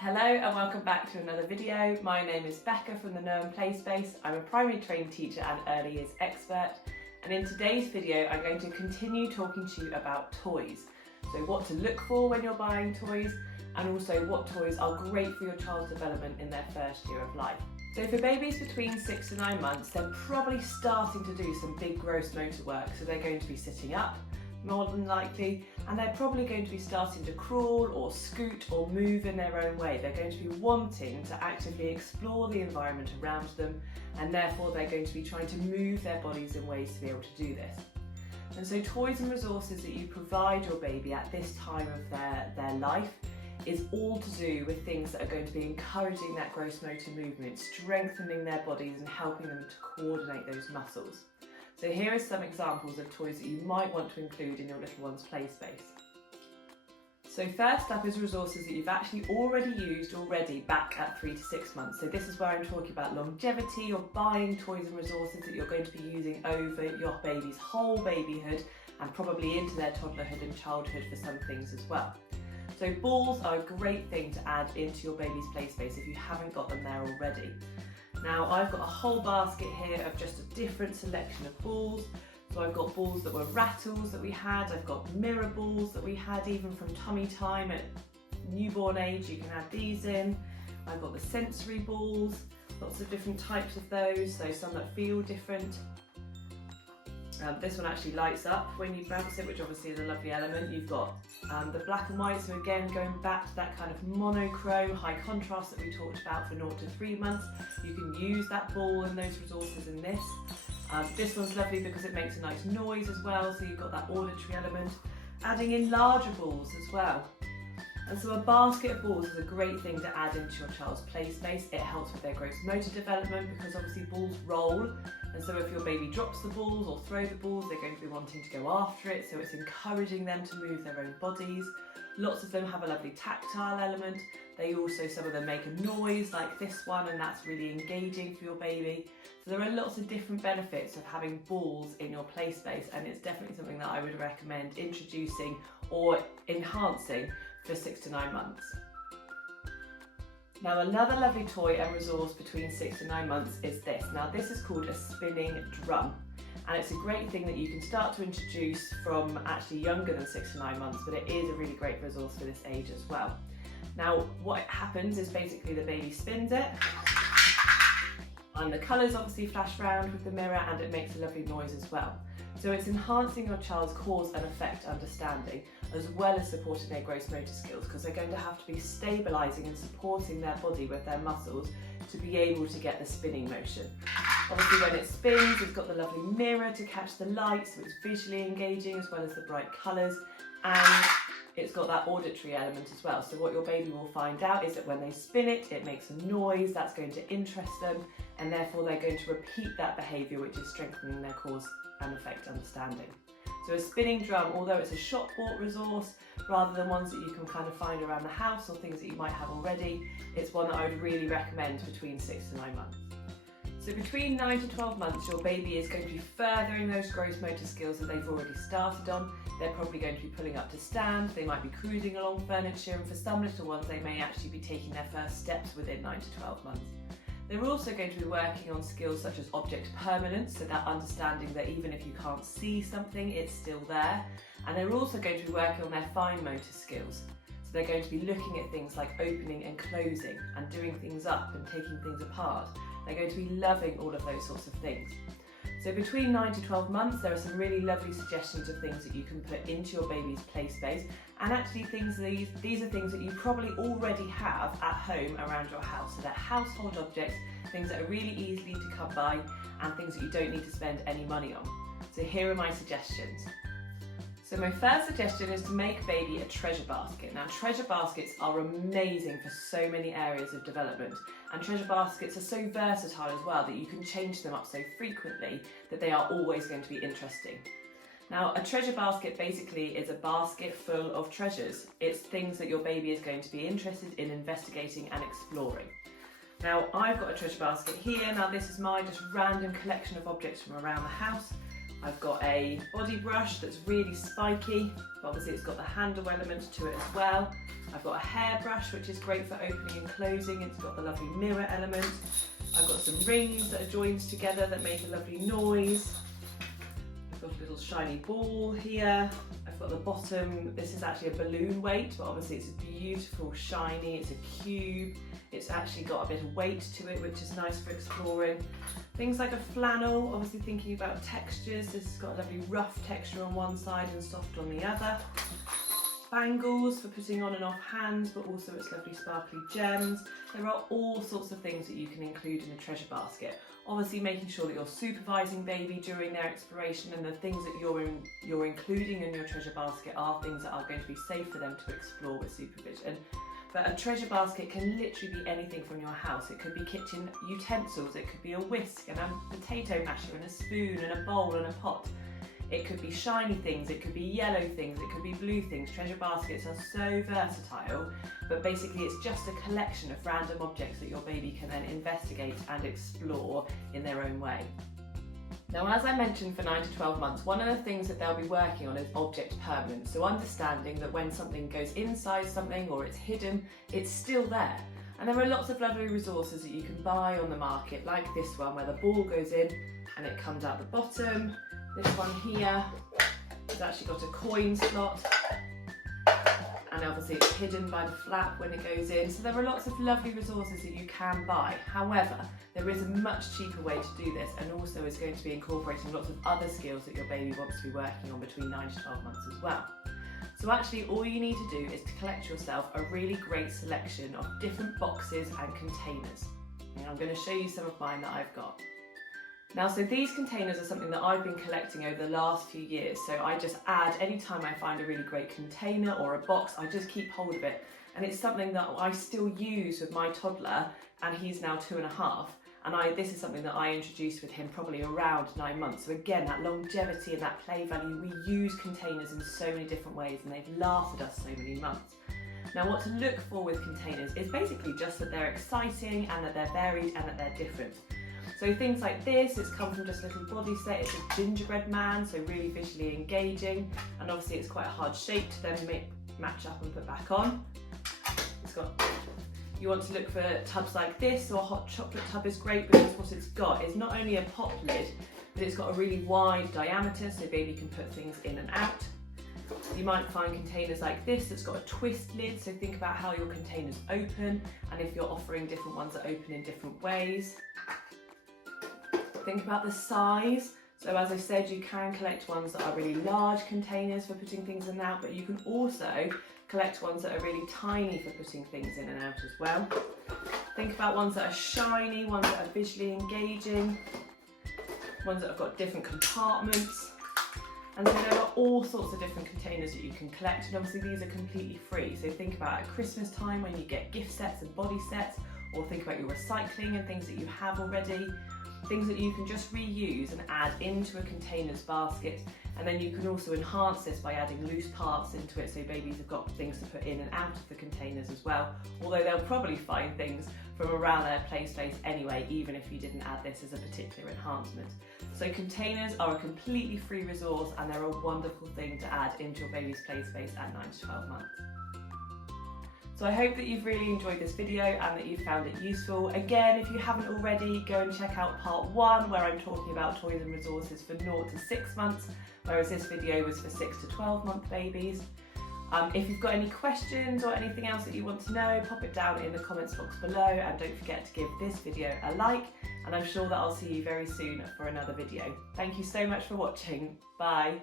Hello and welcome back to another video. My name is Becca from the Know and Play Space. I'm a primary trained teacher and early years expert, and in today's video I'm going to continue talking to you about toys. So what to look for when you're buying toys, and also what toys are great for your child's development in their first year of life. So for babies between 6 to 9 months, they're probably starting to do some big gross motor work. So they're going to be sitting up, more than likely, and they're probably going to be starting to crawl or scoot or move in their own way. They're going to be wanting to actively explore the environment around them, and therefore they're going to be trying to move their bodies in ways to be able to do this. And so toys and resources that you provide your baby at this time of their life is all to do with things that are going to be encouraging that gross motor movement, strengthening their bodies and helping them to coordinate those muscles. So here are some examples of toys that you might want to include in your little one's play space. So first up is resources that you've actually already used back at 3 to 6 months. So this is where I'm talking about longevity. You're buying toys and resources that you're going to be using over your baby's whole babyhood and probably into their toddlerhood and childhood for some things as well. So balls are a great thing to add into your baby's play space if you haven't got them there already. Now I've got a whole basket here of just a different selection of balls. So I've got balls that were rattles that we had, I've got mirror balls that we had even from tummy time at newborn age, you can add these in. I've got the sensory balls, lots of different types of those, so some that feel different. This one actually lights up when you bounce it, which obviously is a lovely element. You've got the black and white, so again going back to that kind of monochrome, high contrast that we talked about for 0 to 3 months. You can use that ball and those resources in this. This one's lovely because it makes a nice noise as well, so you've got that auditory element. Adding in larger balls as well. And so a basket of balls is a great thing to add into your child's play space. It helps with their gross motor development because obviously balls roll, and so if your baby drops the balls or throw the balls, they're going to be wanting to go after it, so it's encouraging them to move their own bodies. Lots of them have a lovely tactile element. They also, some of them make a noise like this one, and that's really engaging for your baby. So there are lots of different benefits of having balls in your play space, and it's definitely something that I would recommend introducing or enhancing for 6 to 9 months. Now another lovely toy and resource between 6 to 9 months is this. Now this is called a spinning drum, and it's a great thing that you can start to introduce from actually younger than 6 to 9 months, but it is a really great resource for this age as well. Now what happens is basically the baby spins it, and the colours obviously flash around with the mirror, and it makes a lovely noise as well. So it's enhancing your child's cause and effect understanding, as well as supporting their gross motor skills, because they're going to have to be stabilising and supporting their body with their muscles to be able to get the spinning motion. Obviously when it spins, it's got the lovely mirror to catch the light, so it's visually engaging as well as the bright colours, and it's got that auditory element as well. So what your baby will find out is that when they spin it, it makes a noise that's going to interest them, and therefore they're going to repeat that behaviour, which is strengthening their cause and effect understanding. So a spinning drum, although it's a shop bought resource rather than ones that you can kind of find around the house or things that you might have already, it's one that I would really recommend between 6 to 9 months. So between 9 to 12 months, your baby is going to be furthering those gross motor skills that they've already started on. They're probably going to be pulling up to stand, they might be cruising along furniture, and for some little ones they may actually be taking their first steps within 9 to 12 months. They're also going to be working on skills such as object permanence, so that understanding that even if you can't see something, it's still there. And they're also going to be working on their fine motor skills. So they're going to be looking at things like opening and closing and doing things up and taking things apart. They're going to be loving all of those sorts of things. So between 9 to 12 months, there are some really lovely suggestions of things that you can put into your baby's play space, and actually these are things that you probably already have at home around your house. So they're household objects, things that are really easy to come by, and things that you don't need to spend any money on. So here are my suggestions. So my first suggestion is to make baby a treasure basket. Now treasure baskets are amazing for so many areas of development, and treasure baskets are so versatile as well that you can change them up so frequently that they are always going to be interesting. Now a treasure basket basically is a basket full of treasures. It's things that your baby is going to be interested in investigating and exploring. Now I've got a treasure basket here. Now this is my just random collection of objects from around the house. I've got a body brush that's really spiky, but obviously it's got the handle element to it as well. I've got a hairbrush which is great for opening and closing. It's got the lovely mirror element. I've got some rings that are joined together that make a lovely noise. I've got a little shiny ball here. I've got the bottom, this is actually a balloon weight, but obviously it's a beautiful shiny, it's a cube. It's actually got a bit of weight to it, which is nice for exploring. Things like a flannel, obviously thinking about textures. This has got a lovely rough texture on one side and soft on the other. Bangles for putting on and off hands, but also its lovely sparkly gems. There are all sorts of things that you can include in a treasure basket. Obviously making sure that you're supervising baby during their exploration, and the things that you're including in your treasure basket are things that are going to be safe for them to explore with supervision. But a treasure basket can literally be anything from your house. It could be kitchen utensils, it could be a whisk and a potato masher and a spoon and a bowl and a pot. It could be shiny things, it could be yellow things, it could be blue things. Treasure baskets are so versatile, but basically it's just a collection of random objects that your baby can then investigate and explore in their own way. Now, as I mentioned, for 9 to 12 months, one of the things that they'll be working on is object permanence. So understanding that when something goes inside something or it's hidden, it's still there. And there are lots of lovely resources that you can buy on the market, like this one where the ball goes in and it comes out the bottom. This one here has actually got a coin slot, and obviously it's hidden by the flap when it goes in. So there are lots of lovely resources that you can buy. However, there is a much cheaper way to do this, and also is going to be incorporating lots of other skills that your baby wants to be working on between 9 to 12 months as well. So actually all you need to do is to collect yourself a really great selection of different boxes and containers. And I'm going to show you some of mine that I've got. Now, so these containers are something that I've been collecting over the last few years. So I just add, anytime I find a really great container or a box, I just keep hold of it. And it's something that I still use with my toddler, and he's now 2.5. And this is something that I introduced with him probably around 9 months. So again, that longevity and that play value, we use containers in so many different ways, and they've lasted us so many months. Now, what to look for with containers is basically just that they're exciting and that they're varied and that they're different. So things like this, it's come from just a little body set. It's a gingerbread man, so really visually engaging. And obviously it's quite a hard shape to then match up and put back on. You want to look for tubs like this, or a hot chocolate tub is great because what it's got is not only a pop lid, but it's got a really wide diameter so baby can put things in and out. You might find containers like this that's got a twist lid, so think about how your containers open and if you're offering different ones that open in different ways. Think about the size. So as I said, you can collect ones that are really large containers for putting things in and out, but you can also collect ones that are really tiny for putting things in and out as well. Think about ones that are shiny, ones that are visually engaging, ones that have got different compartments. And so there are all sorts of different containers that you can collect, and obviously these are completely free. So think about at Christmas time when you get gift sets and body sets, or think about your recycling and things that you have already. Things that you can just reuse and add into a container's basket, and then you can also enhance this by adding loose parts into it so babies have got things to put in and out of the containers as well, although they'll probably find things from around their play space anyway, even if you didn't add this as a particular enhancement. So containers are a completely free resource, and they're a wonderful thing to add into your baby's play space at 9 to 12 months. So I hope that you've really enjoyed this video and that you found it useful. Again, if you haven't already, go and check out part 1 where I'm talking about toys and resources for 0 to 6 months, whereas this video was for 6 to 12 month babies. If you've got any questions or anything else that you want to know, pop it down in the comments box below, and don't forget to give this video a like, and I'm sure that I'll see you very soon for another video. Thank you so much for watching. Bye.